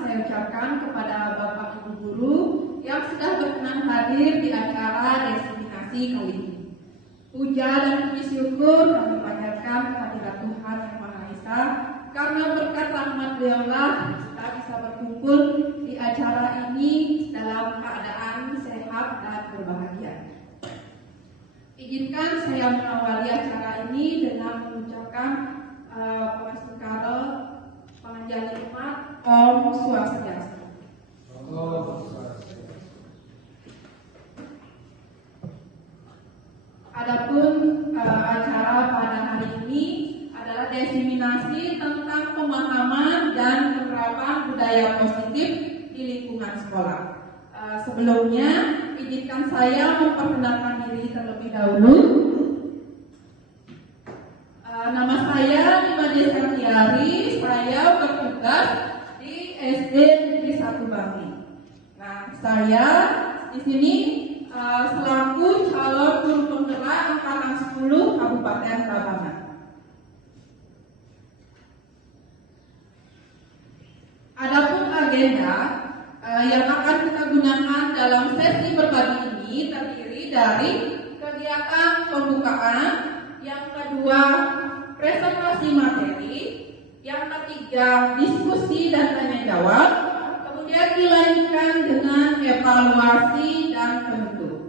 saya ucapkan kepada Bapak Ibu Guru yang sudah berkenan hadir di acara desiminasi kali ini. Puja dan puji syukur kami panjatkan kehadirat Tuhan Yang Maha Esa, karena berkat rahmat Beliaulah kita bisa berkumpul di acara ini dalam keadaan sehat dan berbahagia. Izinkan saya mengawali acara ini dengan mengucapkan Pengasuh pengajian umat Om Swastiastu. Adapun acara pada hari ini adalah desiminasi tentang pemahaman dan penerapan budaya positif di lingkungan sekolah. Sebelumnya, izinkan saya memperkenalkan diri terlebih dahulu. Nama saya Nima Desatiari, saya bertugas di SD Negeri 1 Bangli. Nah, saya di sini selaku calon guru penggerak angkatan 10 Kabupaten Tabanan. Adapun agenda yang akan kita gunakan dalam sesi berbagi ini terdiri dari kegiatan pembukaan, yang kedua presentasi materi, yang ketiga diskusi dan tanya jawab, kemudian dilanjutkan dengan evaluasi dan penutup.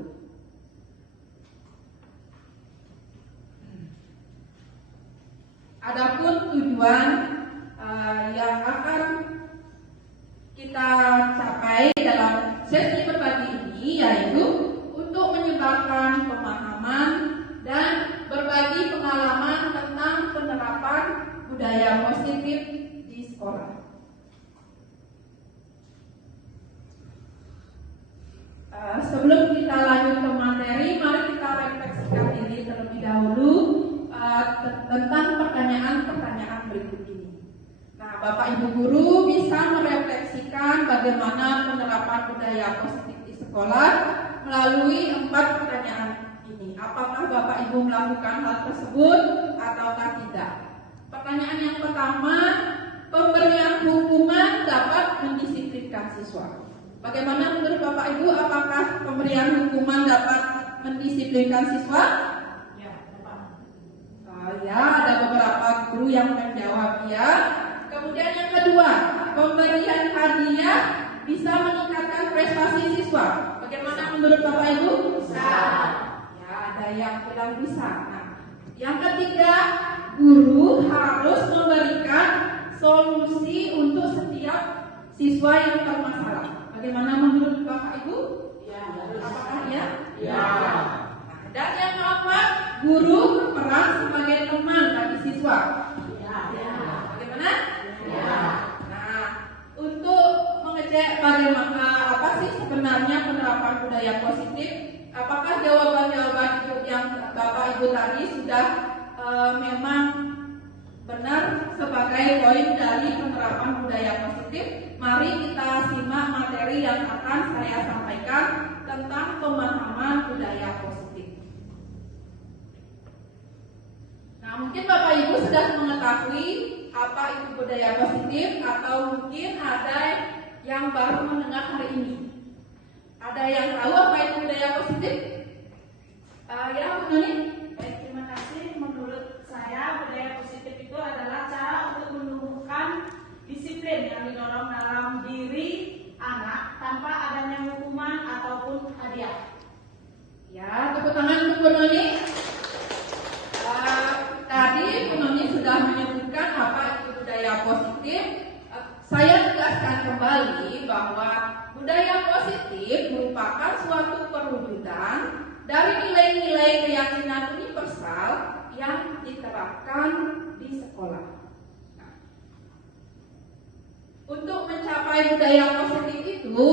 Adapun tujuan yang akan kita capai dalam sesi berbagi ini yaitu untuk menyebarkan pemahaman dan berbagi pengalaman tentang penerapan budaya positif di sekolah. Sebelum kita lanjut ke materi, mari kita refleksikan diri terlebih dahulu tentang pertanyaan-pertanyaan berikut ini. Nah, Bapak Ibu Guru bisa merefleksikan bagaimana penerapan budaya positif di sekolah melalui 4 pertanyaan ini. Apakah Bapak Ibu melakukan hal tersebut ataukah tidak? Pertanyaan yang pertama, pemberian hukuman dapat mendisiplinkan siswa. Bagaimana menurut Bapak Ibu, apakah pemberian hukuman dapat mendisiplinkan siswa? Ya, ada beberapa guru yang menjawab ya. Kemudian yang kedua, pemberian hadiah bisa meningkatkan prestasi siswa. Bagaimana menurut Bapak Ibu? Bisa. Ya, ada yang bilang bisa. Nah, yang ketiga, guru harus memberikan solusi untuk setiap siswa yang bermasalah. Bagaimana menurut Bapak Ibu? Ya. Apakah ya? Ya. Nah, dan yang keempat, guru berperan sebagai teman bagi siswa. Ya. Bagaimana? Ya. Nah, untuk mengecek bagaimana apa sih sebenarnya penerapan budaya positif, apakah jawaban-jawaban yang Bapak Ibu tadi sudah memang benar sebagai poin dari penerapan budaya positif? Mari kita simak materi yang akan saya sampaikan tentang pemahaman budaya positif. Nah, mungkin Bapak Ibu sudah mengetahui apa itu budaya positif, atau mungkin ada yang baru mendengar hari ini. Ada yang tahu apa itu budaya positif? Ya, Bu Noni? Baik, terima kasih. Menurut saya, budaya positif itu adalah cara untuk menumbuhkan disiplin yang didorong dalam diri anak tanpa adanya hukuman ataupun hadiah. Ya, tepuk tangan untuk Bu Noni. Tadi Bu Noni sudah menyebutkan apa itu budaya positif. Saya tegaskan kembali bahwa budaya positif merupakan suatu perwujudan dari nilai-nilai keyakinan universal yang diterapkan di sekolah. Nah, untuk mencapai budaya positif itu,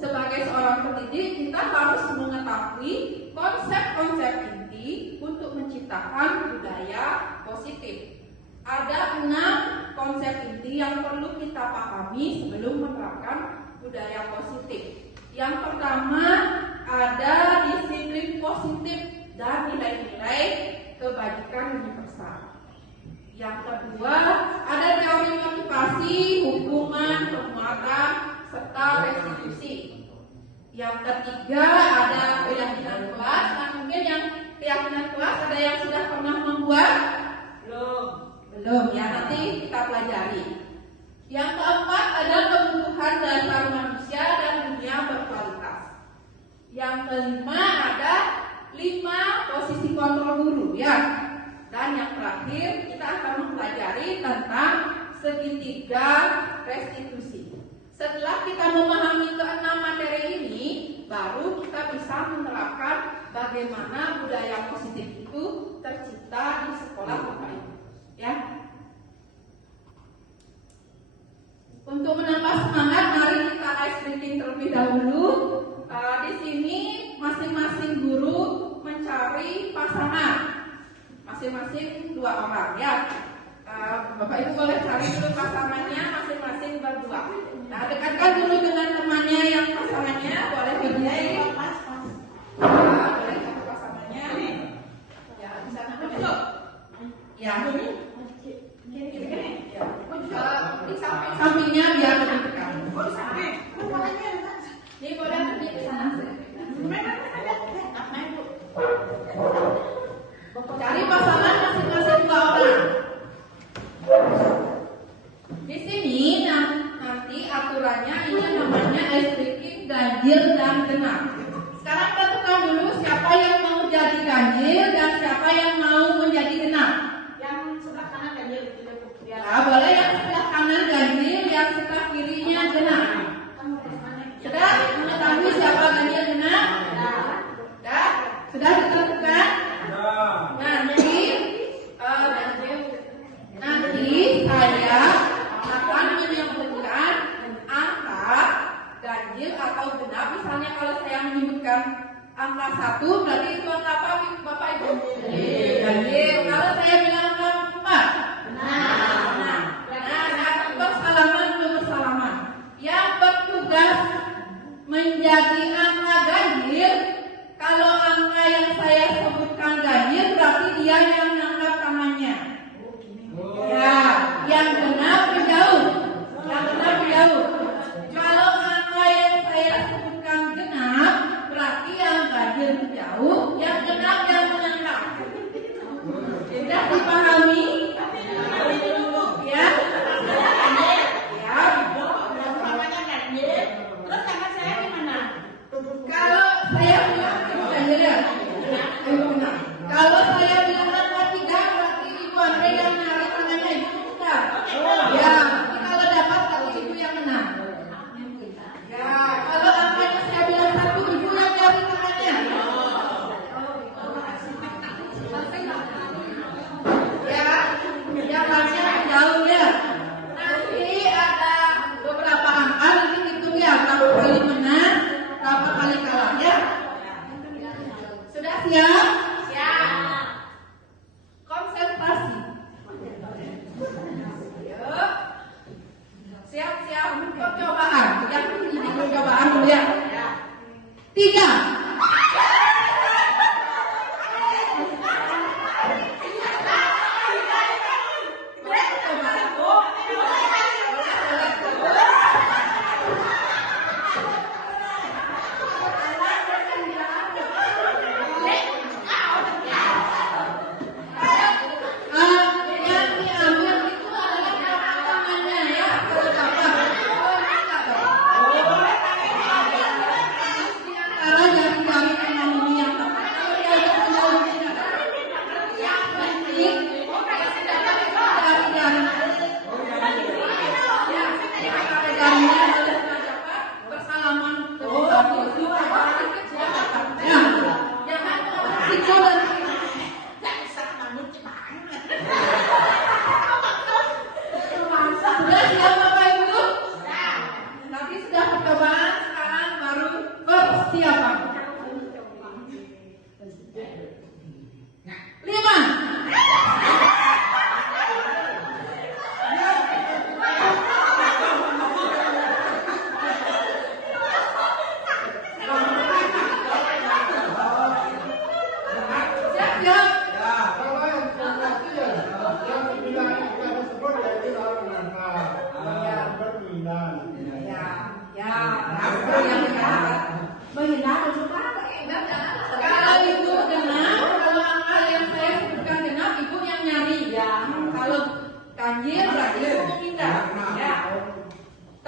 sebagai seorang pendidik kita harus mengetahui konsep-konsep inti untuk menciptakan budaya positif. Ada 6 konsep inti yang perlu kita pahami sebelum menerapkan budaya positif. Yang pertama, ada disiplin positif dan nilai-nilai kebajikan universal. Yang kedua, ada teori motivasi, hukuman, penguatan, restitusi. Yang ketiga ada keyakinan kelas. Nah, mungkin yang keyakinan kelas ada yang sudah pernah membuat? Belum ya, nanti kita pelajari. Yang keempat ada kebutuhan dasar manusia dan dunia berkualitas. Yang kelima ada 5 posisi kontrol guru ya. Dan yang terakhir kita akan mempelajari tentang segitiga restitusi. Setelah kita memahami ke-6 materi ini, baru kita bisa menerapkan bagaimana budaya positif itu tercipta di sekolah Bapak Ibu. Ya. Untuk menambah semangat, mari kita ice breaking terlebih dahulu. Di sini masing-masing guru mencari pasangan, masing-masing 2 orang ya. Bapak Ibu boleh cari dulu pasangannya masing-masing berdua. Nah, dekatkan dulu dengan temannya yang pasangannya boleh berdiri. Boleh satu pasangannya. Ya, bisa dulu. Ya. Di samping-sampingnya biar lebih dekat. Ini boleh pergi ke sana. Cari pasangan masing-masing 2 orang. Di sini nanti aturannya ini namanya ice breaking ganjil dan genap. Sekarang tentukan dulu siapa yang mau jadi ganjil dan siapa yang mau menjadi genap. Yang sebelah kanan ganjil tidak Ya, boleh yang sebelah kanan ganjil, yang sebelah kirinya genap. Sudah mengetahui siapa ganjil genap? Sudah? Sudah ditentukan? Nanti saya akan menyebutkan angka ganjil atau genap. Misalnya kalau saya menyebutkan angka 1, berarti itu angka apa Bapak Ibu? Ganjil. Kalau saya bilang angka 4, bersalaman. Yang bertugas menjadi angka ganjil, kalau angka yang saya sebutkan ganjil, berarti dia yang angkat tangannya. Ya, yang genap menjauh. Kalau angka yang saya sebutkan genap, berarti yang ganjil menjauh, yang genap yang mengangkat. Sudah dipahami? Ya. Kalau saya bilang ganjil ya. Kalau saya bilang angka 3, berarti Ibu Andre yang menarik tangannya, Ibu sudah. Ya, kalau dapat berarti Ibu yang menang. Ya, kalau angkanya saya bilang 1, Ibu yang jari tangannya. Ya, yang lainnya jauh ya. Nanti ada beberapa angka, nanti hitung ya berapa kali menang, berapa kali kalah ya. Sudah siap? Konsentrasi. Yuk. Siap-siap percobaan. Yang ini percobaan dulu ya. 3.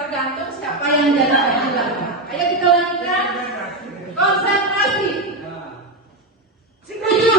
Tergantung siapa yang jadi laki-laki. Ayo kita lanjutkan. Konsentrasi. Setuju?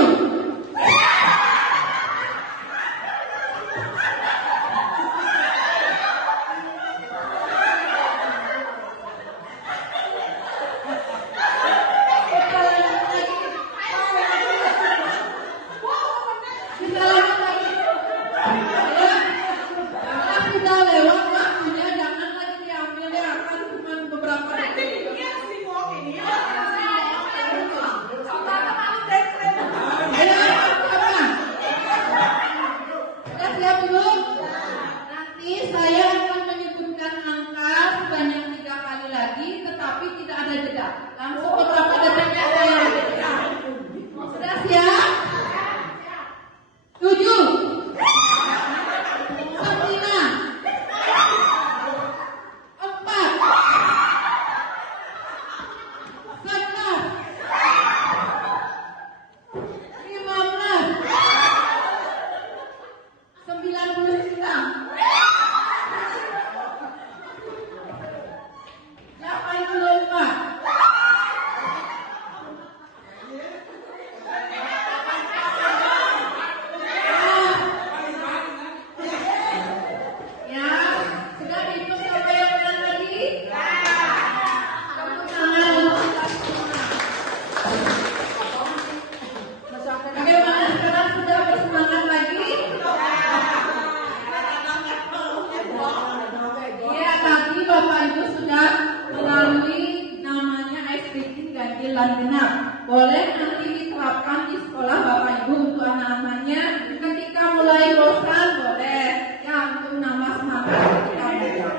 Boleh nanti diterapkan di sekolah Bapak Ibu untuk anak-anaknya. Ketika mulai bosan boleh ya untuk menambah semangat ketika belajar.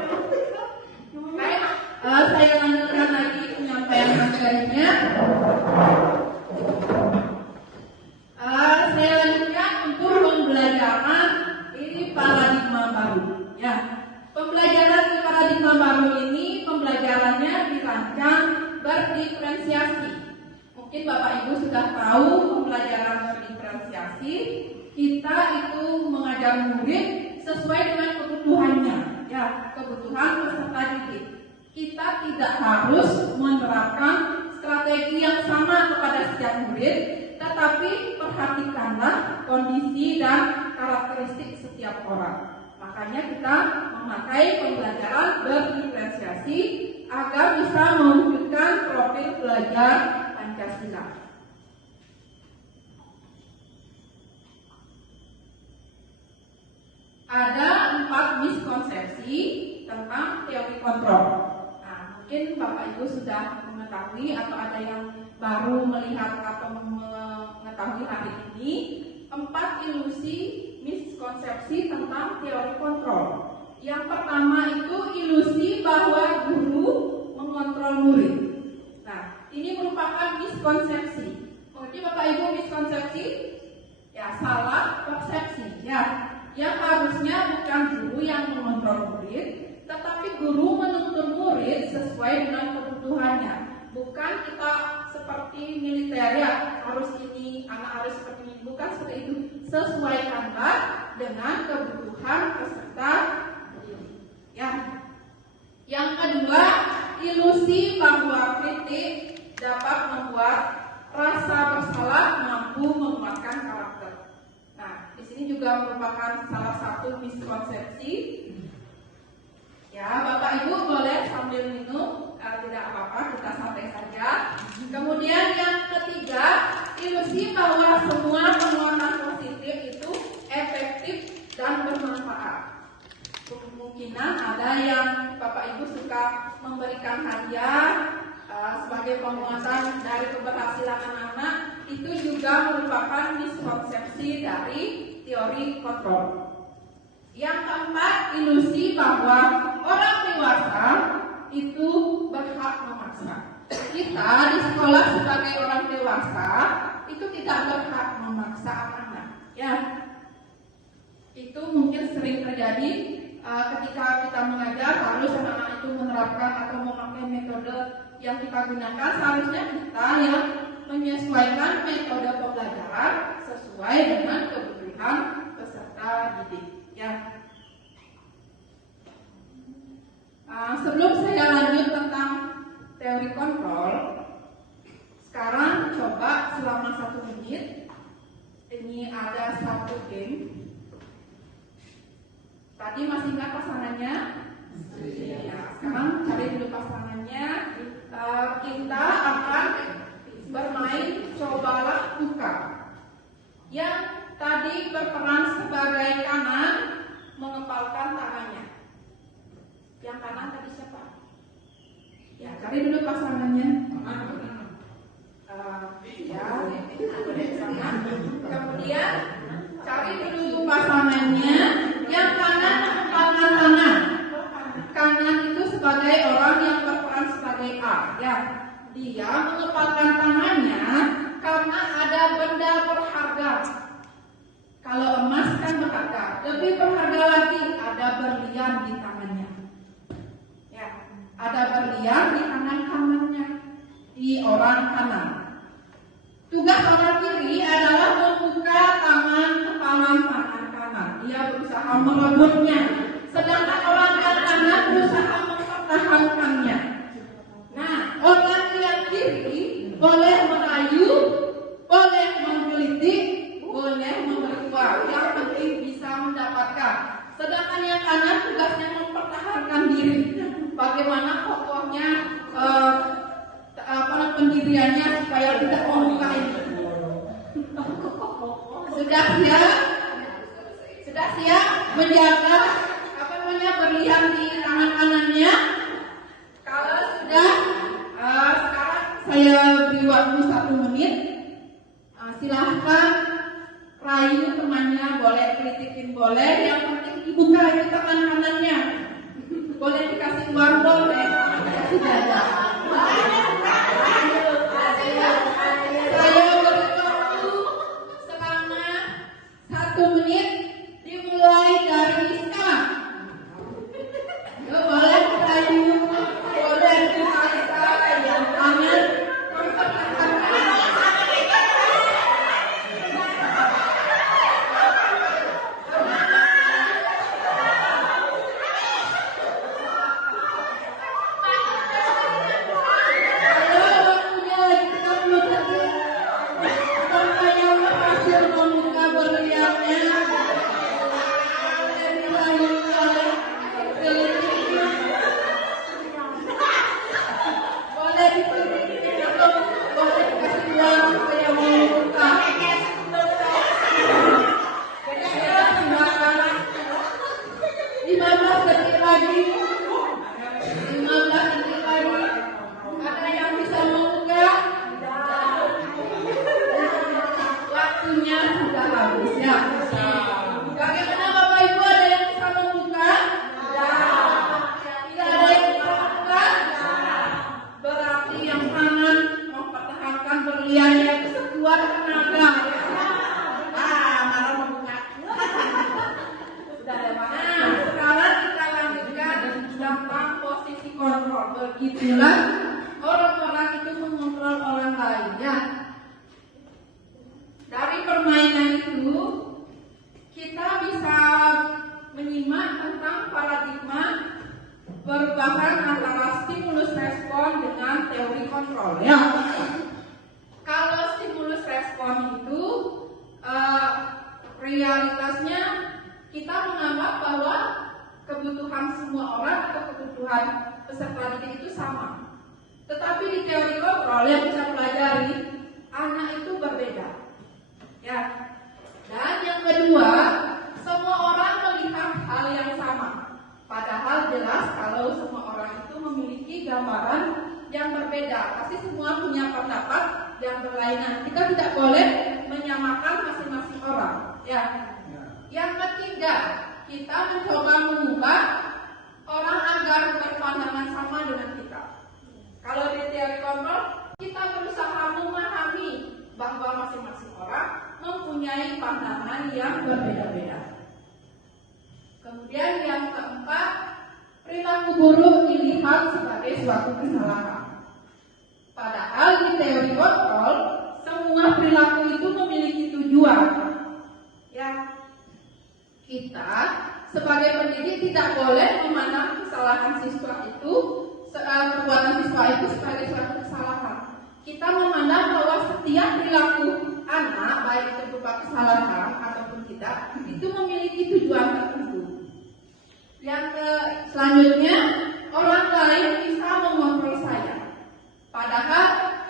Baik, saya lanjutkan lagi penyampaian materinya. Saya lanjutkan untuk pembelajaran ini paradigma baru. Ya, pembelajaran di paradigma baru ini pembelajarannya dirancang berdiferensiasi. Mungkin Bapak Ibu sudah tahu pembelajaran berdiferensiasi, kita itu mengajar murid sesuai dengan kebutuhannya, ya, kebutuhan peserta didik. Kita tidak harus menerapkan strategi yang sama kepada setiap murid, tetapi perhatikanlah kondisi dan karakteristik setiap orang. Makanya kita memakai pembelajaran berdiferensiasi agar bisa mewujudkan profil belajar Pancasila. Ada 4 miskonsepsi tentang teori kontrol. Nah, mungkin Bapak Ibu sudah mengetahui atau ada yang baru melihat atau mengetahui hari ini 4 ilusi miskonsepsi tentang teori kontrol. Yang pertama itu ilusi bahwa guru mengontrol murid. Nah, ini merupakan miskonsepsi. Mengerti Bapak Ibu miskonsepsi? Ya, salah persepsi. Ya, yang harusnya bukan guru yang mengontrol murid, tetapi guru menuntun murid sesuai dengan kebutuhannya. Bukan kita seperti militer ya, harus ini, anak harus seperti ini. Bukan seperti itu. Sesuaikanlah dengan kebutuhan peserta didik. Ya. Yang kedua, ilusi bahwa kritik dapat membuat rasa bersalah mampu menguatkan karakter. Nah, di sini juga merupakan salah satu miskonsepsi. Ya, Bapak Ibu boleh sambil minum, tidak apa-apa, kita santai saja. Kemudian yang ketiga, ilusi bahwa semua penguatan positif itu efektif dan bermanfaat. Kemungkinan ada yang Bapak Ibu suka memberikan hadiah sebagai penguatan dari keberhasilan anak-anak, itu juga merupakan miskonsepsi dari teori kontrol. Yang keempat, ilusi bahwa orang dewasa itu berhak memaksa. Kita di sekolah sebagai orang dewasa itu tidak berhak memaksa anak-anak. Ya, itu mungkin sering terjadi ketika kita mengajar, harus anak-anak itu menerapkan atau memakai metode yang kita gunakan. Seharusnya kita yang menyesuaikan metode pembelajaran sesuai dengan kebutuhan peserta didik. Ya. Sebelum saya lanjut tentang teori kontrol, sekarang coba selama 1 menit. Ini ada satu game. Tadi masih ingat pasangannya? Ya, sekarang cari dulu pasangannya. Kita akan bermain cobalah buka. Yang tadi berperan sebagai kanan mengepalkan tangannya. Yang kanan tadi siapa? Ya, cari dulu pasangannya. Kemudian cari dulu pasangannya. Yang kanan mengepalkan tangan. Kanan itu sebagai orang yang berperan sebagai A. Ya, dia mengepalkan tangannya karena ada benda berharga. Kalau emas kan berharga, lebih berharga lagi ada berlian di tangannya. Ya, ada berlian di tangan kanannya, di orang kanan. Tugas orang kiri adalah membuka tangan kepalan tangan kanan. Dia berusaha merebutnya, sedangkan orang kanan berusaha mempertahankannya. Nah, orang yang kiri boleh merayu, boleh menggelitik, boleh memberi uang. Yang penting bisa mendapatkan. Sedangkan yang kanan tugasnya mempertahankan diri. Bagaimana kokohnya pendiriannya supaya tidak membuka ini. Sudah siap menjaga berlian di tangan kanannya. Kalau sudah, sekarang saya beri waktu 1 menit. Silahkan rayu temannya, boleh kritikin boleh. Yang penting dibuka di tangan kanannya. Boleh dikasih uang, boleh dikasih jajan. Saya beri waktu selama 1 menit, dimulai dari sekarang. Boleh rayu, boleh dikasih yang tangan mempertahankan. Begitulah orang-orang itu mengontrol orang lainnya. Dari permainan itu kita bisa menyimak tentang paradigma perubahan antara stimulus respon dengan teori kontrol. Ya, kalau stimulus respon itu realitasnya kita menganggap bahwa kebutuhan semua orang atau kebutuhan peserta didik itu sama. Tetapi di teori kontrol yang kita pelajari, anak itu berbeda. Ya. Dan yang kedua, semua orang melihat hal yang sama. Padahal jelas kalau semua orang itu memiliki gambaran yang berbeda. Pasti semua punya pendapat yang berlainan. Kita tidak boleh menyamakan masing-masing orang. Ya. Yang ketiga, kita mencoba mengubah orang agar berpandangan sama dengan kita. Kalau di teori kontrol, kita berusaha memahami bahwa masing-masing orang mempunyai pandangan yang berbeda-beda. Kemudian yang keempat, perilaku buruk dilihat sebagai suatu kesalahan. Padahal di teori kontrol, semua perilaku itu memiliki tujuan. Ya, kita sebagai pendidik tidak boleh memandang kesalahan siswa itu, perbuatan siswa itu sebagai suatu kesalahan. Kita memandang bahwa setiap perilaku anak, baik itu berupa kesalahan ataupun tidak, itu memiliki tujuan tertentu. Yang selanjutnya, orang lain bisa mengontrol saya, padahal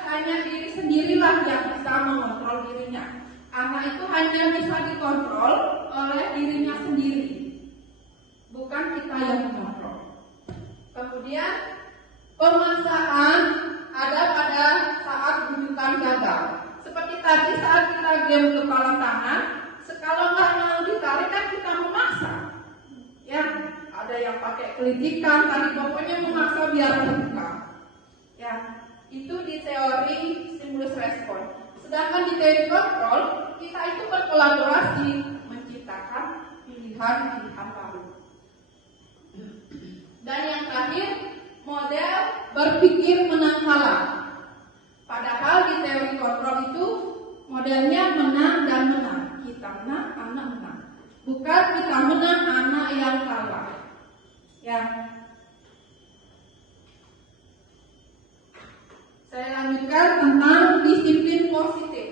hanya diri sendirilah yang bisa mengontrol dirinya. Anak itu hanya bisa dikontrol oleh dirinya sendiri, bukan kita yang mengontrol. Kemudian pemaksaan ada pada saat rujukan gagal. Seperti tadi saat kita game kepala tangan, kalau nggak mau ditarik kan kita memaksa. Ya, ada yang pakai kelitikan, tadi pokoknya memaksa biar terbuka. Ya, itu di teori stimulus respon. Sedangkan di teori kontrol, kita itu berkolaborasi menciptakan pilihan-pilihan baru. Dan yang terakhir, model berpikir menang kalah. Padahal di teori kontrol itu modelnya menang dan menang. Kita menang, anak menang. Bukan kita menang, anak yang kalah. Ya. Saya lanjutkan tentang disiplin positif.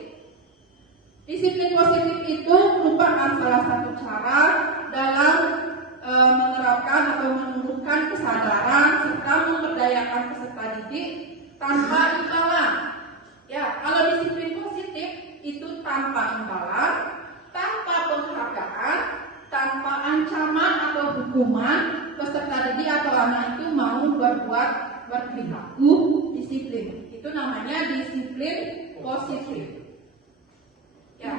Disiplin positif itu merupakan salah satu cara dalam menerapkan atau menumbuhkan kesadaran serta memberdayakan peserta didik tanpa imbalan. Ya, kalau disiplin positif itu tanpa imbalan, tanpa penghargaan, tanpa ancaman atau hukuman, peserta didik atau anak itu mau berperilaku disiplin. Itu namanya disiplin positif. Ya,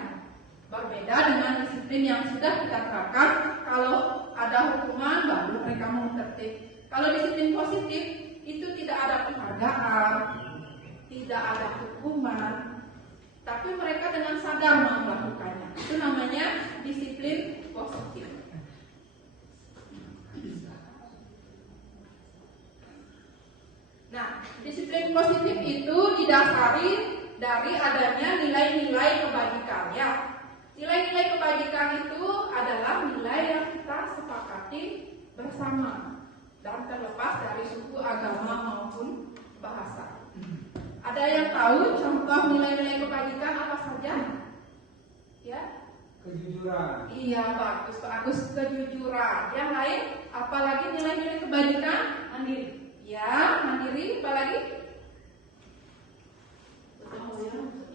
berbeda dengan disiplin yang sudah kita terapkan. Kalau ada hukuman baru mereka mau tertib. Kalau disiplin positif itu tidak ada penghargaan, tidak ada hukuman, tapi mereka dengan sadar mau melakukannya. Itu namanya disiplin positif. Nah, disiplin positif itu didasari dari adanya nilai-nilai kebajikan. Ya, nilai-nilai kebajikan itu adalah nilai yang kita sepakati bersama dan terlepas dari suku, agama maupun bahasa. Ada yang tahu contoh nilai-nilai kebajikan apa saja? Ya? Kejujuran. Iya, bagus. Kejujuran. Yang lain, apalagi nilai-nilai kebajikan? Mandiri. Ya, mandiri. Apa lagi?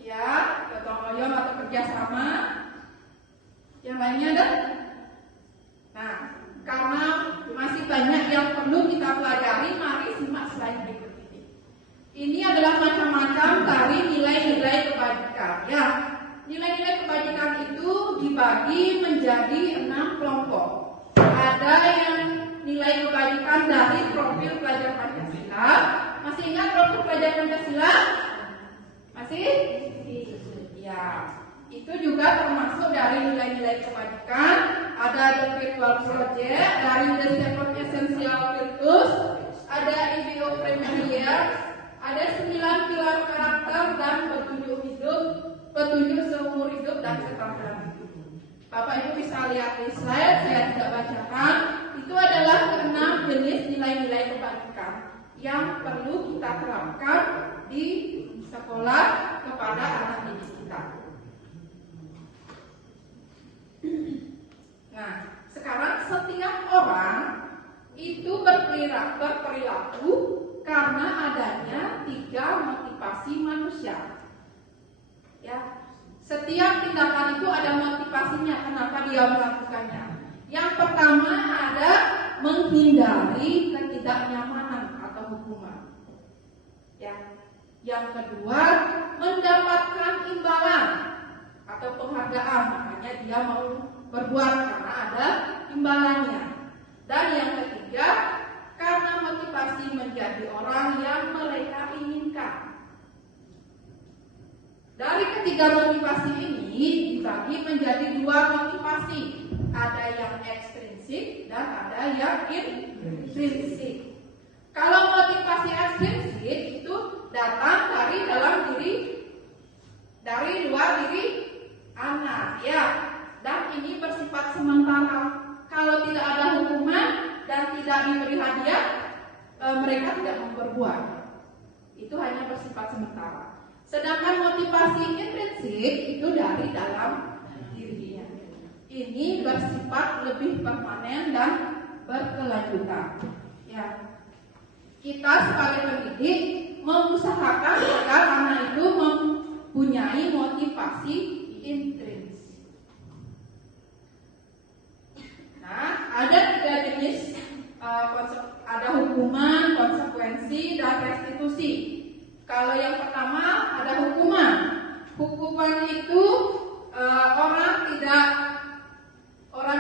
Ya, gotong royong atau kerjasama. Yang lainnya ada? Nah, karena masih banyak yang perlu kita pelajari, mari simak slide berikut ini. Ini adalah macam-macam dari nilai-nilai kebajikan. Ya, nilai-nilai kebajikan itu dibagi menjadi 6 kelompok. Ada yang nilai kebajikan dari profil pelajar Pancasila. Masih ingat profil pelajar Pancasila? Masih? Ya, itu juga termasuk dari nilai-nilai kebajikan. Ada the virtual project, dari the 7 essential virtues, ada IBO Premier, ada 9 pilar karakter dan petunjuk hidup, petunjuk seumur hidup dan keterampilan hidup. Bapak Ibu bisa lihat di slide, saya tidak bacakan. Itu adalah ke-6 jenis nilai-nilai kebajikan yang perlu kita terapkan di sekolah kepada anak didik kita. Nah, sekarang setiap orang itu berperilaku karena adanya 3 motivasi manusia. Ya, setiap tindakan itu ada motivasinya kenapa dia melakukannya. Yang pertama ada menghindari ketidaknyamanan atau hukuman. Ya. Yang kedua, mendapatkan imbalan atau penghargaan, makanya dia mau berbuat karena ada imbalannya. Dan yang ketiga, karena motivasi menjadi orang yang mereka inginkan. Dari ketiga motivasi ini dibagi menjadi 2 motivasi. Ada yang ekstrinsik dan ada yang intrinsik. Kalau motivasi ekstrinsik itu datang dari dalam diri, dari luar diri anak, ya. Dan ini bersifat sementara. Kalau tidak mereka tidak memperbuat. Itu hanya bersifat sementara. Sedangkan motivasi intrinsik itu dari dalam dirinya. Ini bersifat lebih permanen dan berkelanjutan. Ya. Kita sebagai pendidik mengusahakan agar anak itu mempunyai motivasi intrinsik. Nah, ada 3 jenis ada hukuman, konsekuensi, dan restitusi. Kalau yang pertama ada hukuman. Hukuman itu orang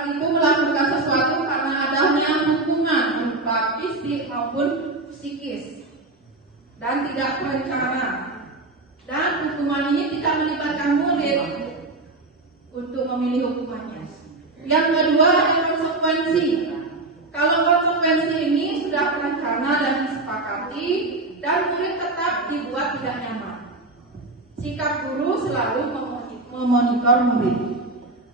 itu melakukan sesuatu karena adanya hukuman berupa fisik maupun psikis dan tidak terencana. Dan hukuman ini tidak melibatkan murid untuk memilih hukumannya. Yang kedua ada konsekuensi. Kalau konsekuensi ini sudah terencana dan disepakati dan murid tetap dibuat tidak nyaman. Sikap guru selalu memonitor murid.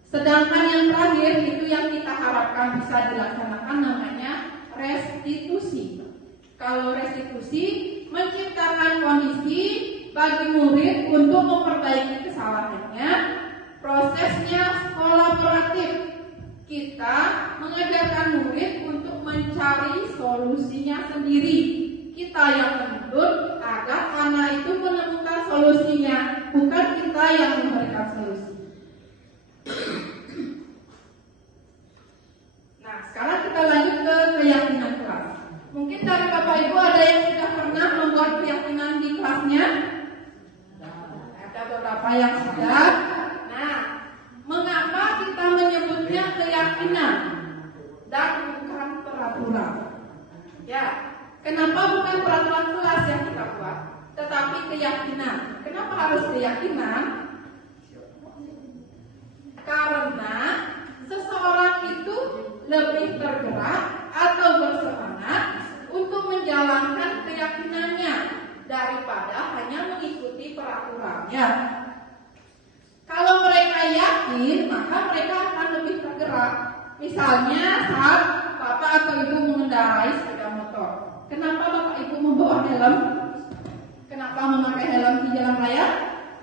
Sedangkan yang terakhir itu yang kita harapkan bisa dilaksanakan namanya restitusi. Kalau restitusi menciptakan kondisi bagi murid untuk memperbaiki kesalahannya, prosesnya kolaboratif. Kita mengajarkan murid untuk mencari solusinya sendiri. Kita yang menuntut agar anak itu menemukan solusinya, bukan kita yang memberikan solusi. Nah, sekarang kita lanjut ke keyakinan kelas. Mungkin dari Bapak Ibu ada yang sudah pernah membuat keyakinan di kelasnya? Ada beberapa yang sudah. Nah, mengapa kita menyebutnya keyakinan dan bukan peraturan? Ya, kenapa bukan peraturan kelas yang kita buat, tetapi keyakinan? Kenapa harus keyakinan? Karena seseorang itu lebih tergerak atau bersemangat untuk menjalankan keyakinannya daripada hanya mengikuti peraturan. Ya. Kalau mereka yakin, maka mereka akan lebih tergerak. Misalnya saat Bapak atau Ibu mengendarai sepeda motor. Kenapa Bapak Ibu membawa helm? Kenapa memakai helm di jalan raya?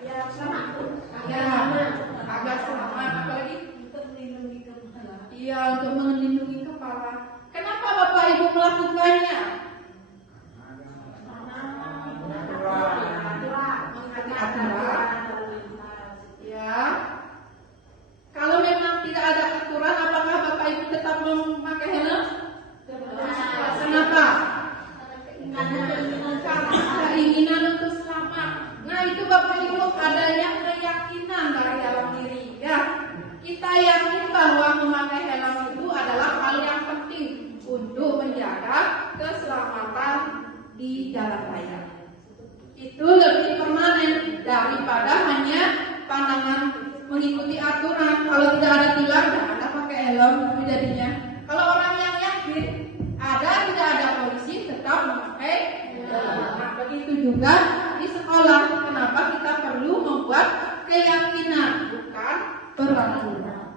Ya, sama. Ya, agar selamat. Apalagi Untuk melindungi kepala. iya, untuk melindungi kepala. Kenapa Bapak Ibu melakukannya? Mengikuti aturan. Ya. Kalau memang tidak ada aturan, apakah Bapak Ibu tetap memakai helm? Kenapa? Keinginan untuk selamat. Nah, itu Bapak Ibu adanya keyakinan dari dalam diri. Ya, kita yakin bahwa memakai helm itu adalah hal yang penting untuk menjaga keselamatan di jalan raya. Itu lebih permanen daripada hanya pandangan mengikuti aturan. Kalau tidak ada tilang, jangan pakai helm jadinya. Kalau orang yang yakin ada tidak ada polisi tetap memakai helm. Nah, begitu juga di sekolah. Kenapa kita perlu membuat keyakinan bukan peraturan?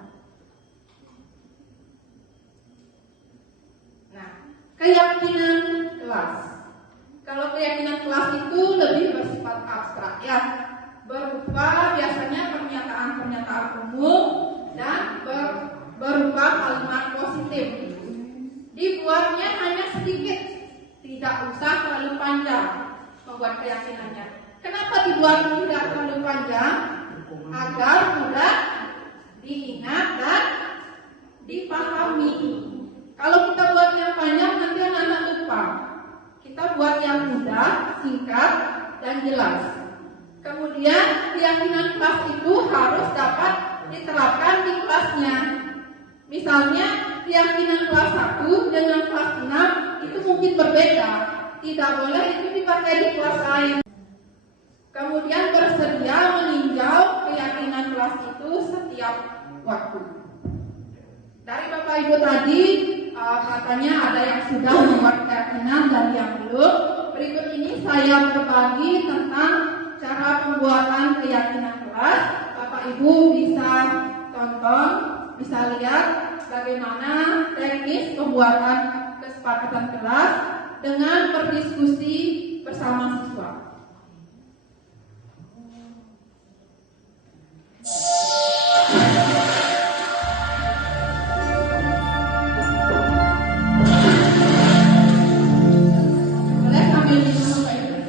Nah, keyakinan kelas. Kalau keyakinan kelas itu lebih bersifat abstrak, ya, berupa biasanya pernyataan-pernyataan umum dan berupa kalimat positif. Dibuatnya hanya sedikit, tidak usah terlalu panjang membuat keyakinannya. Kenapa dibuat tidak terlalu panjang? Agar mudah diingat dan dipahami. Kalau kita buat yang panjang nanti anak-anak lupa. Kita buat yang mudah, singkat, dan jelas. Kemudian keyakinan kelas itu harus dapat diterapkan di kelasnya. Misalnya keyakinan kelas 1 dengan kelas 6 itu mungkin berbeda. Tidak boleh itu dipakai di kelas lain. Kemudian bersedia meninjau keyakinan kelas itu setiap waktu. Dari Bapak Ibu tadi katanya ada yang sudah membuat keyakinan dan yang belum. Berikut ini saya berbagi tentang cara pembuatan keyakinan kelas. Bapak Ibu bisa tonton, bisa lihat bagaimana teknis pembuatan kesepakatan kelas dengan berdiskusi bersama siswa. Boleh sambil minum Bapak Ibu.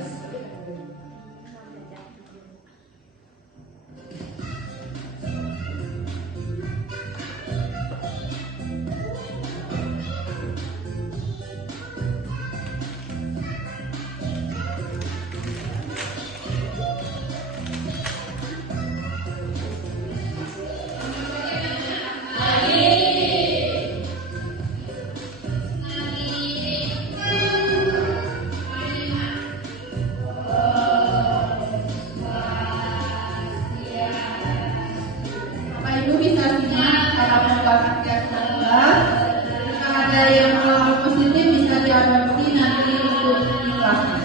Bapak Ibu bisa simak cara membuat kegiatan kelas. Jika ada yang mengalami positif bisa diadopsi nanti untuk di kelasnya.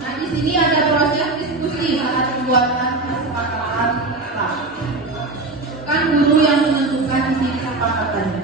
Nah, di sini ada proses diskusi saat pembuatan kesepakatan kelas. Kan guru yang menentukan isi kesepakatannya.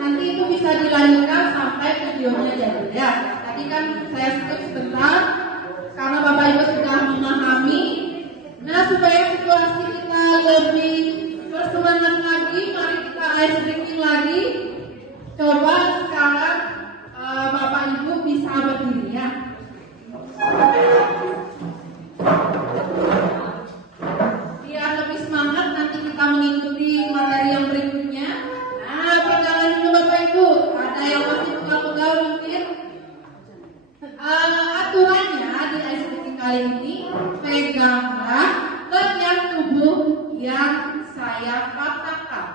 nanti itu bisa dilanjutkan sampai videonya jadi ya. Tadi kan saya skip sebentar karena Bapak Ibu sudah memahami. Nah, supaya situasi kita lebih bersemangat lagi, mari kita ice breaking lagi. Coba sekarang Bapak Ibu bisa berdiri ya. Biar lebih semangat nanti kita mengikuti materi yang berikutnya. Nah, pegangan dulu Bapak Ibu. Ada yang masih pegal-pegal mungkin. Aturannya di ice breaking kali ini, peganglah bagian tubuh yang saya katakan,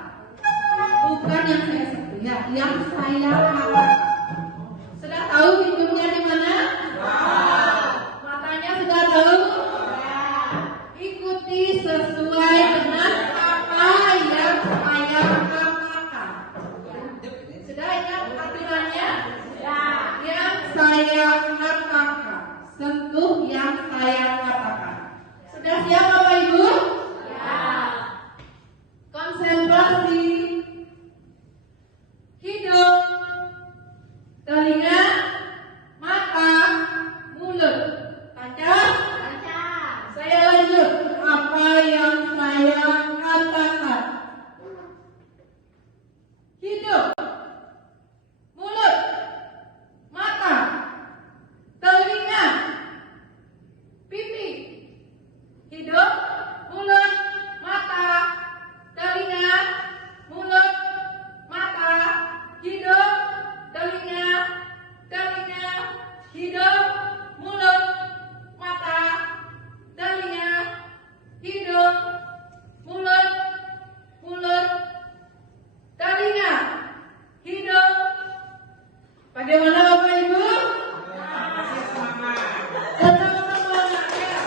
bukan yang saya sebut ya, yang saya katakan. Sudah tahu hidungnya di mana? Matanya sudah tahu? Ikuti sesuai dengan apa yang saya katakan. Sudah ingat aturannya? Yang saya katakan, sentuh yang saya katakan. Sudah siap Bapak Ibu? Konsentrasi. Hidung, telinga, mata, mulut. Lancar? Saya lanjut. Apa yang saya katakan? Hidung, mulut, mata, telinga, pipi. Hidung, mulut, mata, telinga, mulut, mata, hidung, telinga, hidung, mulut, mata, telinga, hidung, mulut, telinga, hidung. Bagaimana Bapak Ibu? Tetap semangat ya.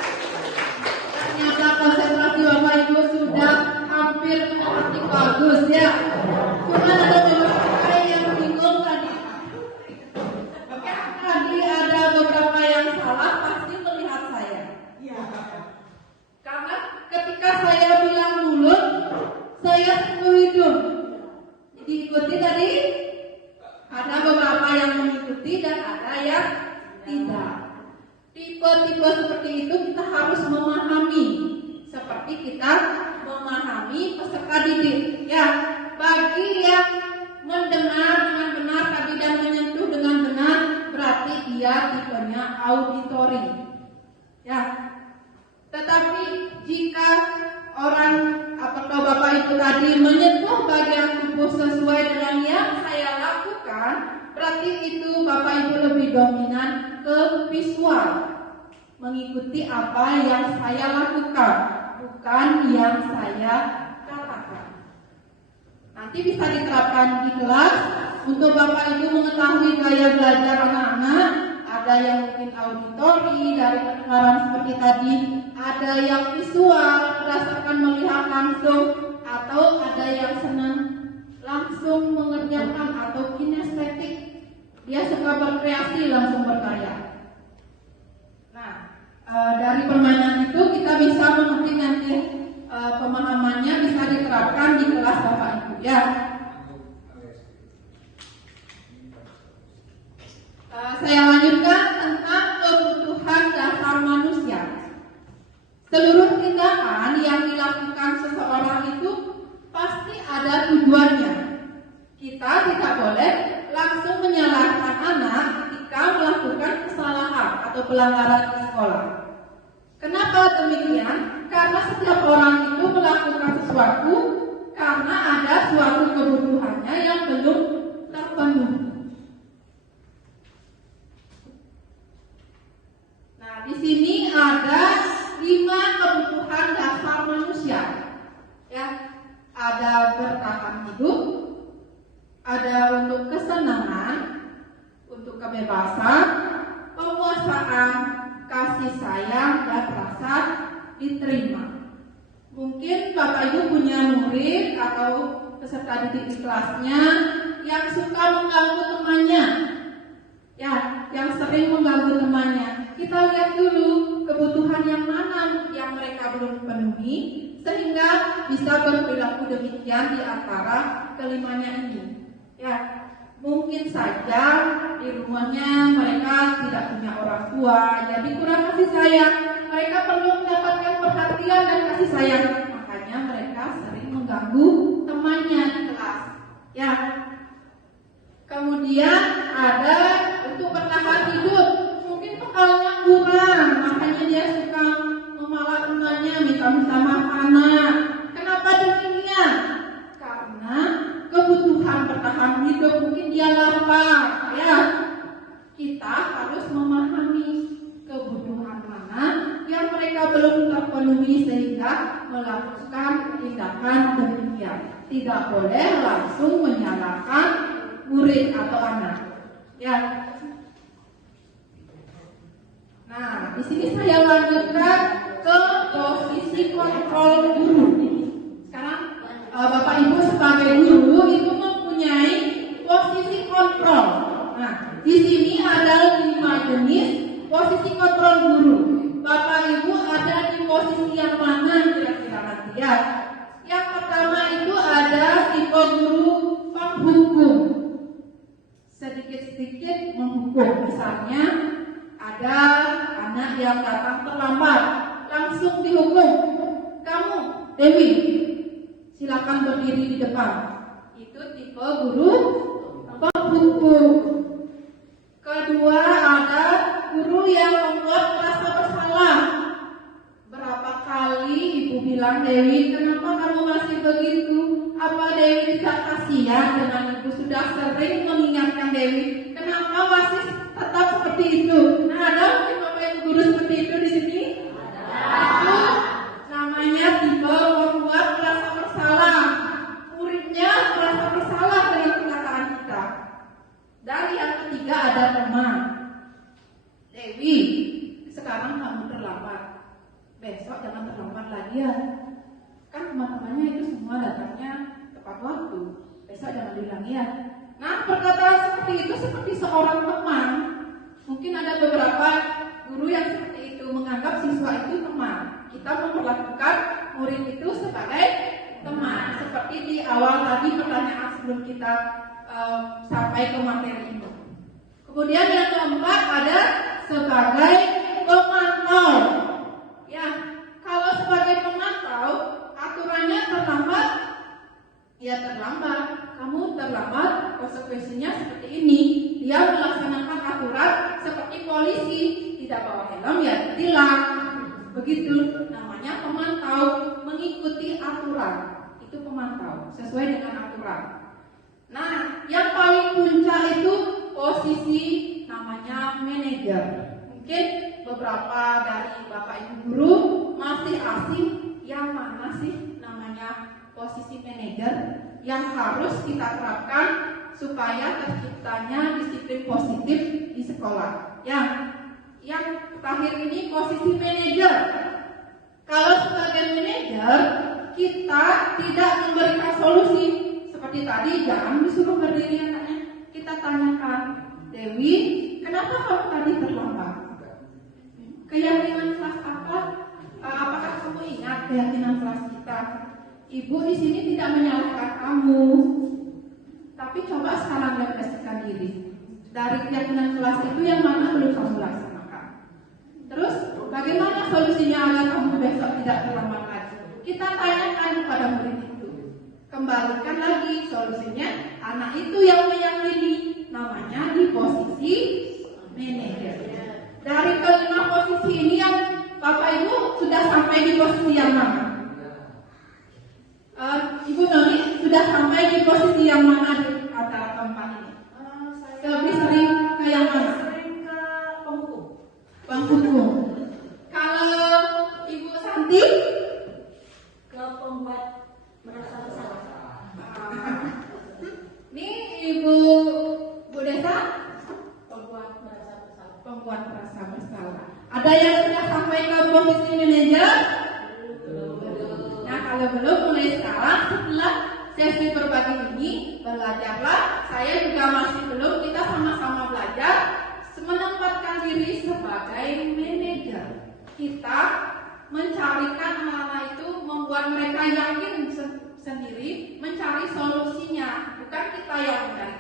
Ternyata konsentrasi Bapak Ibu sudah hampir mengerti bagus ya. Cuma ada beberapa yang bingung tadi. Tadi ada beberapa yang salah pasti melihat saya. Karena ketika saya bilang mulut, saya sentuh hidung. Diikuti tadi? Ada beberapa yang mengikuti dan ada yang tidak. Tipe-tipe seperti itu kita harus memahami. Seperti kita memahami peserta didik. Ya, bagi yang mendengar dengan benar tadi dan menyentuh dengan benar, berarti dia tipenya auditory. Ya. Tetapi jika orang atau Bapak Ibu tadi menyentuh bagian tubuh sesuai dengan yang saya lakukan, berarti itu Bapak Ibu lebih dominan ke visual, mengikuti apa yang saya lakukan, bukan yang saya katakan. Nanti bisa diterapkan di kelas untuk Bapak Ibu mengetahui gaya belajar anak-anak. Ada yang mungkin auditori dari pendengaran seperti tadi, ada yang visual berdasarkan melihat langsung, atau ada yang senang langsung mengerjakan atau kinestetik, dia suka berkreasi langsung berkarya. Nah, dari permainan itu kita bisa mengerti nanti pemahamannya bisa diterapkan di kelas Bapak Ibu ya. Saya lanjutkan tentang kebutuhan dasar manusia. Seluruh tindakan yang dilakukan seseorang itu pasti ada tujuannya. Kita tidak boleh langsung menyalahkan anak ketika melakukan kesalahan atau pelanggaran di sekolah. Kenapa demikian? Karena setiap orang itu melakukan sesuatu karena ada suatu kebutuhannya yang belum terpenuhi. Di sini ada 5 kebutuhan dasar manusia. Ya, ada bertahan hidup, ada untuk kesenangan, untuk kebebasan, penguasaan, kasih sayang dan rasa diterima. Mungkin Bapak Ibu punya murid atau peserta didik di kelasnya yang suka mengganggu temannya. Ya, yang sering mengganggu temannya. Kita lihat dulu kebutuhan yang mana yang mereka belum penuhi sehingga bisa berperilaku demikian di antara kelimanya ini. Ya, mungkin saja di rumahnya mereka tidak punya orang tua, jadi kurang kasih sayang. Mereka perlu mendapatkan perhatian dan kasih sayang. Makanya mereka sering mengganggu temannya di kelas. Ya. Kemudian ada untuk bertahan hidup. Mungkin bekalnya kurang, makanya dia suka memalak temannya, minta-minta makanan. Kenapa demikian? Karena kebutuhan bertahan hidup, mungkin dia lapar. Ya, kita harus memahami kebutuhan mana yang mereka belum terpenuhi sehingga melakukan tindakan demikian. Tidak boleh langsung menyalahkan murid atau anak. Ya. Nah, di sini saya lanjutkan ke posisi kontrol guru. Sekarang Bapak Ibu sebagai guru itu mempunyai posisi kontrol. Nah, di sini ada 5 jenis posisi kontrol guru. Bapak Ibu ada di posisi yang mana kira-kira nanti ya? Yang pertama itu ada tipe guru penghukum. Sedikit-sedikit menghukum. Misalnya ada anak yang datang terlambat, langsung dihukum. Kamu, Dewi, silakan berdiri di depan. Itu tipe guru penghukum. Kedua ada guru yang membuat merasa bersalah. Berapa kali Ibu bilang, Dewi, kenapa kamu masih begitu? Apa Dewi tidak kasihan dengan Ibu? Sudah sering mengingatkan Dewi, kenapa masih tetap seperti itu? Nah, ada mungkin Bapak Ibu guru seperti itu di sini? Itu namanya tipe membuat merasa bersalah. Muridnya merasa bersalah dengan perkataan kita. Dan yang ketiga ada teman. Dewi, sekarang kamu terlambat. Besok jangan terlambat lagi ya. Kan teman-temannya itu semua datangnya tepat waktu. Besok jangan diulangi ya. Nah, perkataan seperti itu seperti seorang teman. Mungkin ada beberapa guru yang seperti itu, menganggap siswa itu teman. Kita memperlakukan murid itu sebagai teman. Seperti di awal tadi pertanyaan sebelum kita sampai ke materi itu. Kemudian yang keempat ada sebagai pemantau. Ya, kalau sebagai pemantau, aturannya terlambat, ya terlambat. Kamu terlambat, konsekuensinya seperti ini. Dia melaksanakan aturan seperti polisi, tidak bawa helm ya ditilang. Begitu, namanya pemantau, mengikuti aturan. Itu pemantau, sesuai dengan aturan. Nah, yang paling puncak itu posisi namanya manajer. Mungkin beberapa dari Bapak Ibu guru masih asing yang mana sih namanya posisi manajer yang harus kita terapkan supaya terciptanya disiplin positif di sekolah. Yang terakhir ini posisi manajer. Kalau sebagai manajer kita tidak memberikan solusi seperti tadi, jangan disuruh berdiri anaknya. Kita tanyakan, Dewi, kenapa kamu tadi terlambat? Keyakinan kelas apa? Apakah kamu ingat keyakinan kelas kita? Ibu di sini tidak menyalahkan kamu, tapi coba sekarang refleksikan diri. Dari keyakinan kelas itu yang mana belum kamu laksanakan? Terus bagaimana solusinya agar kamu besok tidak terlambat lagi? Kita tanyakan kepada murid itu. Kembalikan lagi solusinya. Anak itu yang meyakini, namanya di posisi manajer. Dari kelima posisi ini yang Bapak Ibu sudah sampai di posisi yang mana? Ibu Noni sudah sampai di posisi yang mana di antara keempat ini? Lebih sering ke yang mana? Sering ke penghukum. Penghukum. Kalau Ibu Santi Ke pembuat merasa bersalah. Ini Ibu Bu Desa Pembuat merasa bersalah. pembuat merasa bersalah. Ada yang sudah sampai ke posisi manajer? Nah, kalau belum, mulai sekarang setelah sesi berbagi ini belajarlah. Saya juga masih belum. Kita sama-sama belajar menempatkan diri sebagai manajer. Kita mencarikan anak-anak itu, membuat mereka yakin sendiri, mencari solusinya, bukan kita yang mencari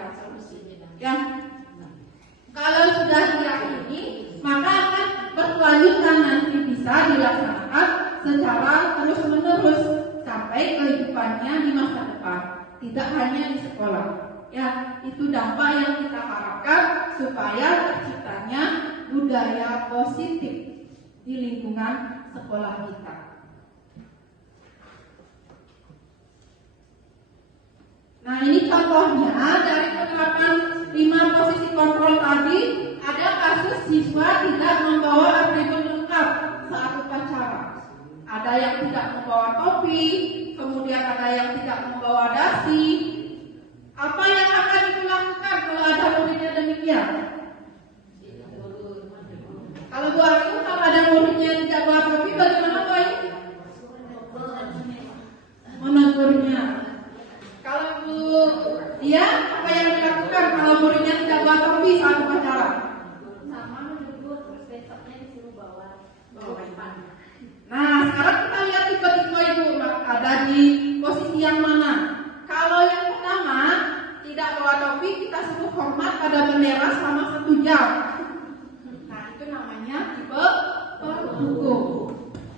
tidak hanya di sekolah. Ya, itu dampak yang kita harapkan supaya terciptanya budaya positif di lingkungan sekolah kita. Nah, ini contohnya dari penerapan 5 posisi kontrol tadi, ada kasus siswa tidak membawa atribut lengkap saat upacara. Ada yang tidak membawa topi, kemudian ada yang tidak membawa dasi. Apa yang akan dilakukan kalau ada muridnya demikian? Kalau Bu Ayu, kalau ada muridnya tidak bawa topi, bagaimana Bu Ayu? Menegurnya. Kalau Bu Dia, apa yang dilakukan kalau muridnya tidak bawa topi saat upacara? Sama menegur, terus besoknya disuruh bawa panah. Nah, sekarang kita lihat tipe-tipe itu ada di posisi yang mana. Kalau yang pertama tidak bawa topi, kita suruh hormat pada bendera selama 1 jam. Nah, itu namanya tipe pendukung.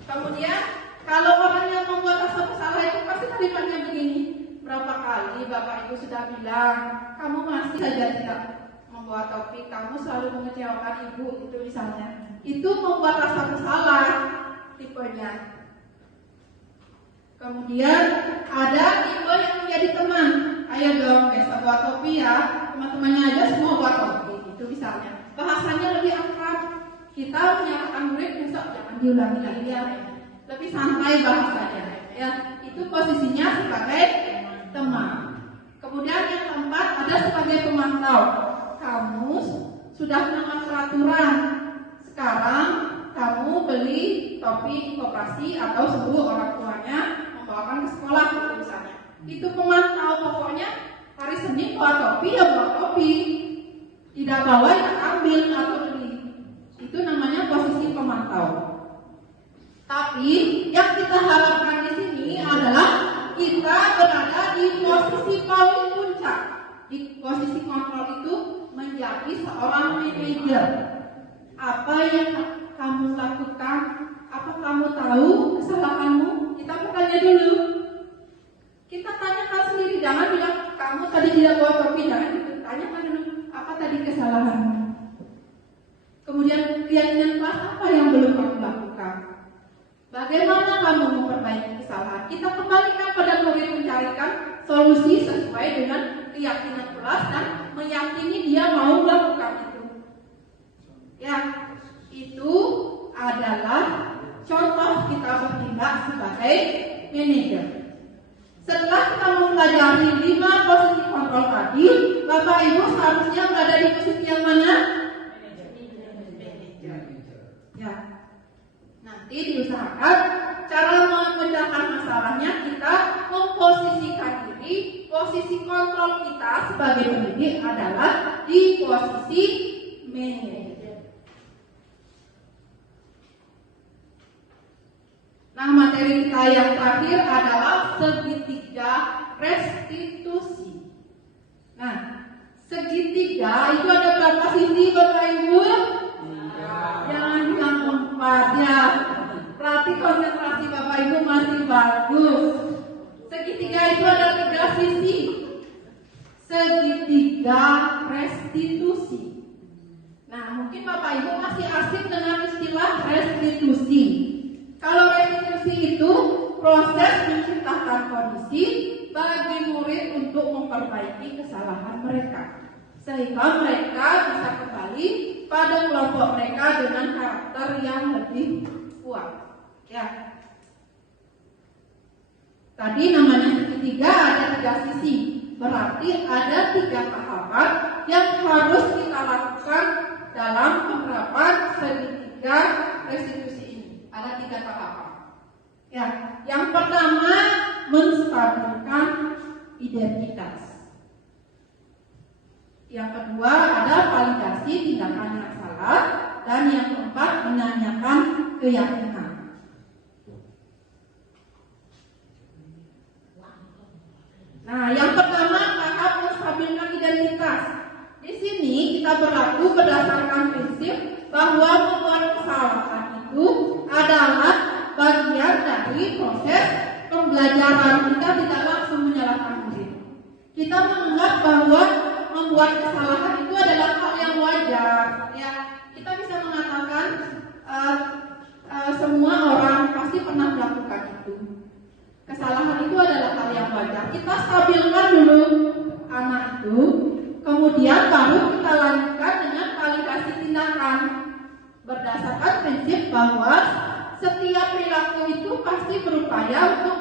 Kemudian kalau orang yang membuat rasa bersalah itu pasti kalimatnya begini. Berapa kali Bapak Ibu sudah bilang, kamu masih saja tidak membawa topi, kamu selalu mengecewakan Ibu, itu misalnya. Itu membuat rasa bersalah tipenya. Kemudian ada tipe yang menjadi teman. Ayo dong, besok bawa topi ya. Teman-temannya aja semua bawa topi, itu misalnya. Bahasanya lebih akrab. Kita menyatakan murid besok jangan diulangi lagi ya. Lebih santai bahasanya. Ya, itu posisinya sebagai teman. Kemudian yang keempat ada sebagai pemantau. Kamu sudah melanggar peraturan. Sekarang kamu beli topi di koperasi atau suruh orang tuanya membawakan ke sekolah misalnya. Itu pemantau, pokoknya hari Senin bawa topi ya bawa topi. Tidak bawa ya ambil atau beli. Itu namanya posisi pemantau. Tapi yang kita harapkan di sini adalah kita berada di posisi paling puncak. Di posisi kontrol itu menjadi seorang manajer. Apa yang kamu lakukan? Apa kamu tahu kesalahanmu? Kita bertanya dulu. Kita tanyakan sendiri, jangan bilang kamu tadi tidak bawa topi, jangan gitu. Tanyakan dulu, apa tadi kesalahanmu? Kemudian keyakinan kelas apa yang belum kamu lakukan? Bagaimana kamu memperbaiki kesalahan? Kita kembalikan pada murid mencarikan solusi sesuai dengan keyakinan kelas dan meyakini dia mau melakukan itu. Ya, itu adalah contoh kita bertindak sebagai manajer. Setelah kita mempelajari 5 posisi kontrol tadi, Bapak Ibu seharusnya berada di posisi yang mana? Ya. Nanti diusahakan cara memecahkan masalahnya kita memposisikan diri. Posisi kontrol kita sebagai pendidik adalah di posisi manajer. Nah, materi kita yang terakhir adalah segitiga restitusi. Nah, segitiga itu ada berapa sisi Bapak Ibu? Jangan bilang 4 ya. Berarti konsentrasi Bapak Ibu masih bagus. Segitiga itu ada 3 sisi. Segitiga restitusi. Nah, mungkin Bapak Ibu masih asing dengan istilah restitusi. Kalau restitusi itu proses menciptakan kondisi bagi murid untuk memperbaiki kesalahan mereka, sehingga mereka bisa kembali pada kelompok mereka dengan karakter yang lebih kuat. Ya. Tadi namanya segitiga ada 3 sisi, berarti ada 3 tahapan yang harus kita lakukan dalam penerapan segitiga restitusi ini. Ada 3 tahapan. Ya, yang pertama menstabilkan identitas. Yang kedua ada validasi tindakan yang salah, dan yang keempat menanyakan keyakinan. Nah, yang pertama tahap menstabilkan identitas. Di sini kita berlaku berdasarkan prinsip bahwa membuat kesalahan itu adalah bagian dari proses pembelajaran. Kita tidak langsung menyalahkan murid. Kita menganggap bahwa membuat kesalahan itu adalah hal yang wajar. Ya, kita bisa mengatakan semua orang pasti pernah melakukan itu. Kesalahan itu adalah hal yang wajar. Kita stabilkan dulu anak itu, kemudian baru kita lanjutkan dengan validasi tindakan berdasarkan prinsip bahwa setiap perilaku itu pasti berupaya untuk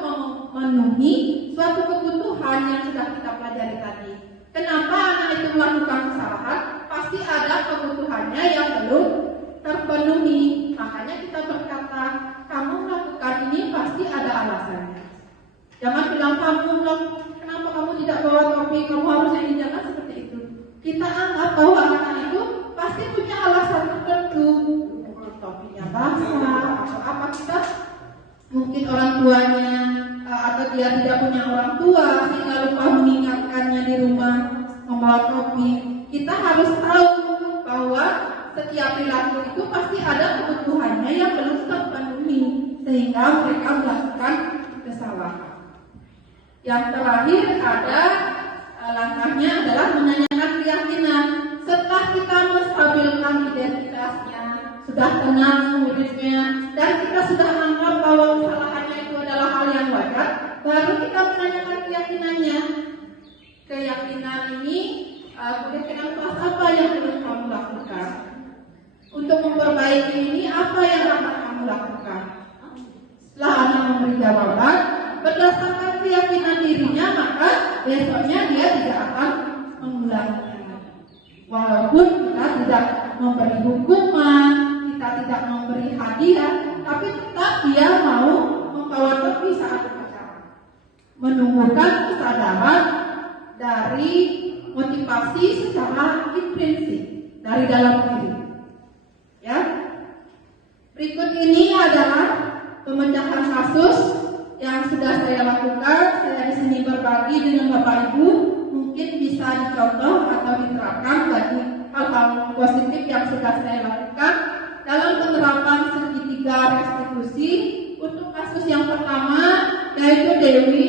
memenuhi suatu kebutuhan yang sudah kita pelajari tadi. Kenapa anak itu melakukan kesalahan? Pasti ada kebutuhannya yang belum terpenuhi. Makanya kita berkata, kamu melakukan ini pasti ada alasannya. Jangan bilang kenapa kamu tidak bawa topi, kamu harus ini, jangan seperti itu. Kita anggap bahwa anak itu pasti punya alasan tertentu. Topinya basah atau apa, kita mungkin orang tuanya atau dia tidak punya orang tua sehingga lupa mengingatkannya di rumah membawa topi. Kita harus tahu bahwa setiap perilaku itu pasti ada kebutuhannya yang belum terpenuhi sehingga mereka melakukan kesalahan. Yang terakhir ada langkahnya adalah menanyakan keyakinan. Setelah kita menstabilkan identitasnya, sudah tenang hidupnya, dan kita sudah anggap bahwa kesalahannya itu adalah hal yang wajar, baru kita menanyakan keyakinannya. Keyakinan ini, keyakinan kelas apa yang perlu kamu lakukan? Untuk memperbaiki ini, apa yang akan kamu lakukan? Setelah anak memberi jawaban, berdasarkan keyakinan dirinya, maka besoknya dia tidak akan mengulanginya. Walaupun kita tidak memberi hukuman, kita tidak memberi hadiah, tapi tetap dia mau membawa topi saat upacara. Menumbuhkan kesadaran dari motivasi secara intrinsik dari dalam diri. Ya. Berikut ini adalah pemecahan kasus yang sudah saya lakukan. Saya di sini berbagi dengan Bapak Ibu, mungkin bisa dicontoh atau diterapkan bagi hal-hal positif yang sudah saya lakukan dalam penerapan segitiga restitusi. Untuk kasus yang pertama, yaitu Dewi,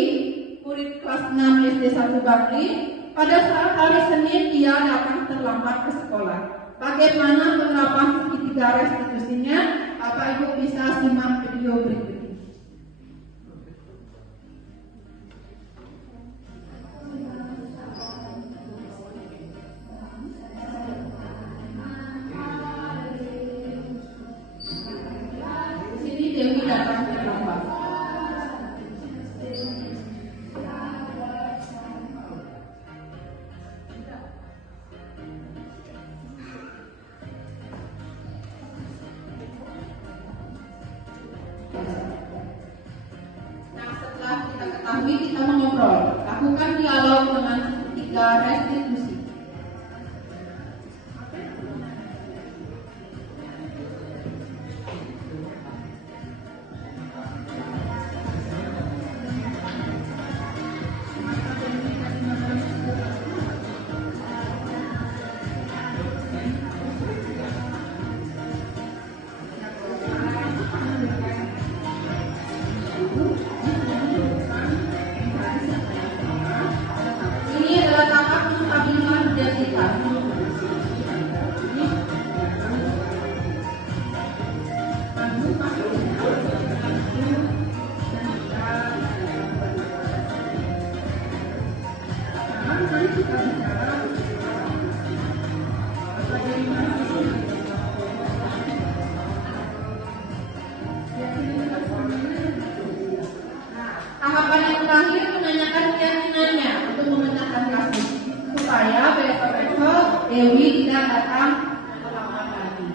murid kelas 6 SD 1 Bangli. Pada saat hari Senin dia datang terlambat ke sekolah. Bagaimana penerapan segitiga restitusinya? Bapak Ibu bisa simak video berikut ini. Kita mengobrol, lakukan dialog dengan segitiga restitusi. Tahapan yang terakhir menanyakan keyakinannya untuk memecahkan kasus supaya besok-besok Dewi tidak datang terlambat lagi.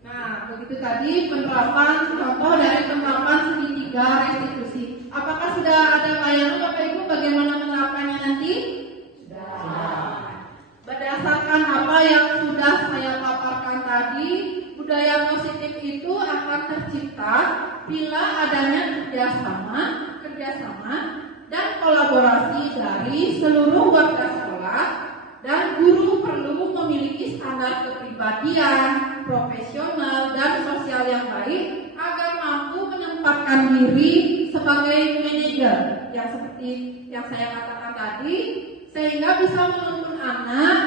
Nah, begitu tadi penerapan contoh dari penerapan segitiga restitusi. Apakah sudah ada bayangan Bapak Ibu bagaimana menerapkannya nanti? Sudah. Berdasarkan apa yang sudah saya paparkan tadi, budaya positif itu akan tercipta bila adanya kerjasama dan dan guru perlu memiliki standar kepribadian, profesional, dan sosial yang baik agar mampu menempatkan diri sebagai manajer yang seperti yang saya katakan tadi, sehingga bisa menuntun anak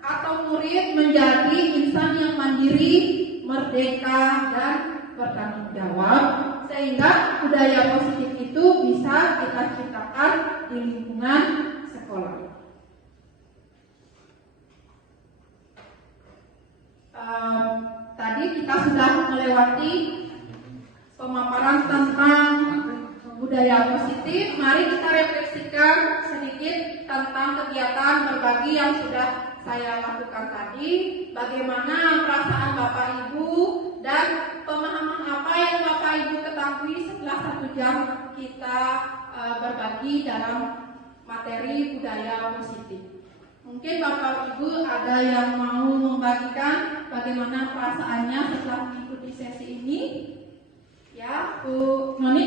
atau murid menjadi insan yang mandiri, merdeka, dan bertanggung jawab, sehingga budaya positif itu bisa kita ciptakan di lingkungan sekolah. Tadi kita sudah melewati pemaparan tentang budaya positif. Mari kita refleksikan sedikit tentang kegiatan berbagi yang sudah saya lakukan tadi. Bagaimana perasaan Bapak Ibu dan pemahaman apa yang Bapak Ibu ketahui setelah 1 jam kita berbagi dalam materi budaya positif. Mungkin Bapak Ibu ada yang mau membagikan bagaimana perasaannya setelah mengikuti sesi ini? Ya, Bu Noni.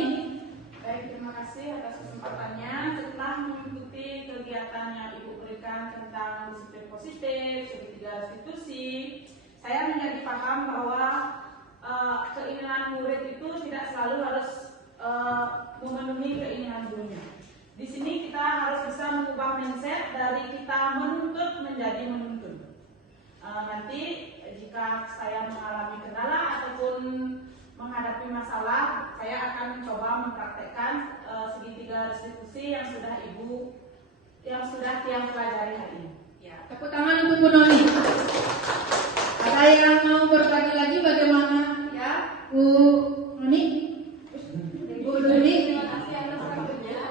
Baik, terima kasih atas kesempatannya. Setelah mengikuti kegiatan yang Ibu berikan tentang disiplin positif, segitiga restitusi, saya menjadi paham bahwa keinginan murid itu tidak selalu harus memenuhi keinginan gurunya. Di sini kita harus bisa mengubah mindset dari kita menuntut menjadi menuntun. Nanti jika saya mengalami kendala ataupun menghadapi masalah, saya akan mencoba mempraktekkan segitiga restitusi yang sudah tiang pelajari hari ini. Ya, tepuk tangan untuk Bu Noni. Ada yang mau berbagi lagi bagaimana? Ya, Bu Noni. Bu Noni. Terima kasih atas waktunya.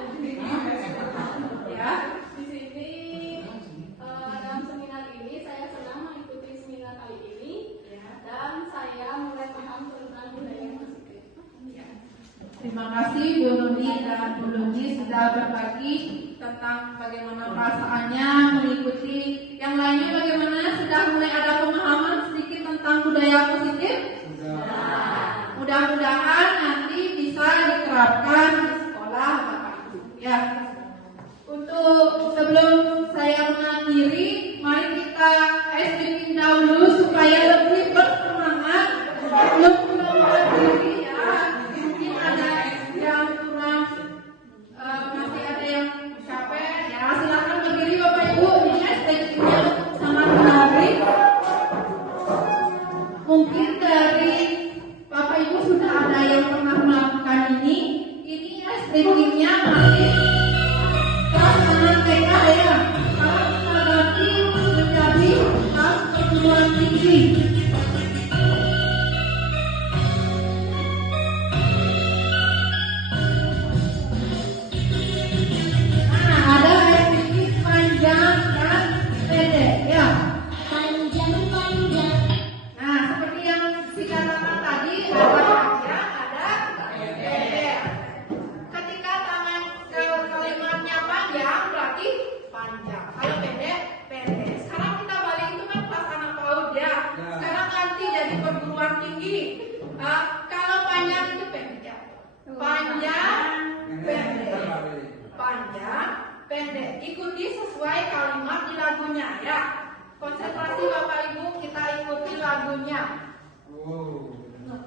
Ya. Di sini dalam seminar ini saya senang mengikuti seminar kali ini dan saya mulai paham tentang budaya positif. Terima kasih Bu Nuni dan Bu Nuni sudah berbagi tentang bagaimana perasaannya mengikuti. Yang lainnya bagaimana? Sudah mulai ada pemahaman sedikit tentang budaya positif? Sudah. Mudah-mudahan nanti bisa diterapkan di sekolah Bapak Ibu. Ya. Untuk sebelum saya mengakhiri, mari kita SPP dahulu supaya lebih bersemangat sebelum mengakhiri ya. Mungkin ada yang kurang, masih ada yang capek ya. Silakan berdiri Bapak Ibu. Ini SPP-nya sangat menarik. Mungkin dari Bapak Ibu sudah ada yang pernah melakukan ini. Ini SPP-nya masih kelas anak TK ya. Kalau kita ganti menjadi kelas perguruan tinggi. Nah, ada SPP panjang dan pendek ya. Nah, seperti yang dikatakan tadi, ada panjang, ada pendek. Ketika tangan kalimatnya panjang, berarti panjang. Kalau pendek, pendek. Sekarang kita balik itu kan kelas anak PAUD ya. Sekarang ganti jadi perguruan tinggi. Kalau panjang itu pendek. Panjang, pendek. Panjang, pendek. Ikuti sesuai kalimat di lagunya ya. Konsentrasi Bapak Ibu, kita ikuti lagunya. Panjang,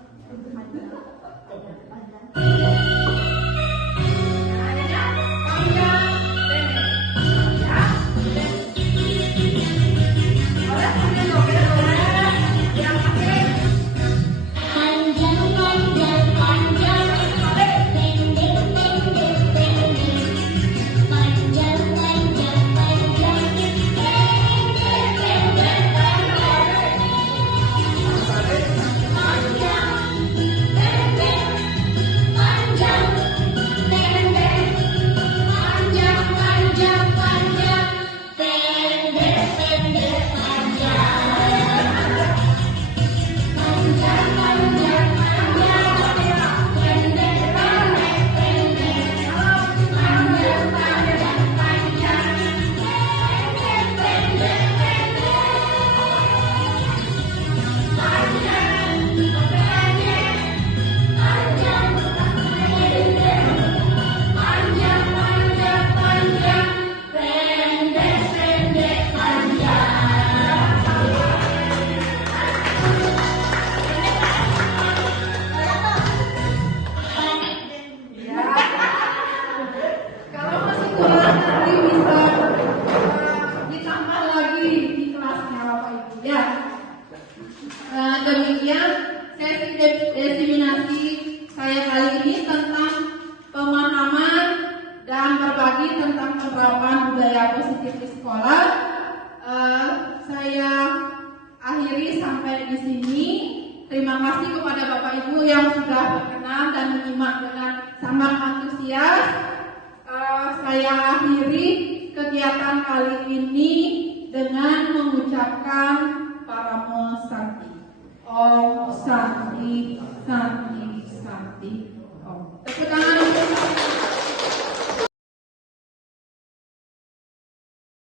saya akhiri sampai di sini. Terima kasih kepada Bapak Ibu yang sudah berkenan dan menyimak dengan sangat antusias. Saya akhiri kegiatan kali ini dengan mengucapkan Paramo Santi. Om Santi, Santi, Santi. Om. Tepuk tangan.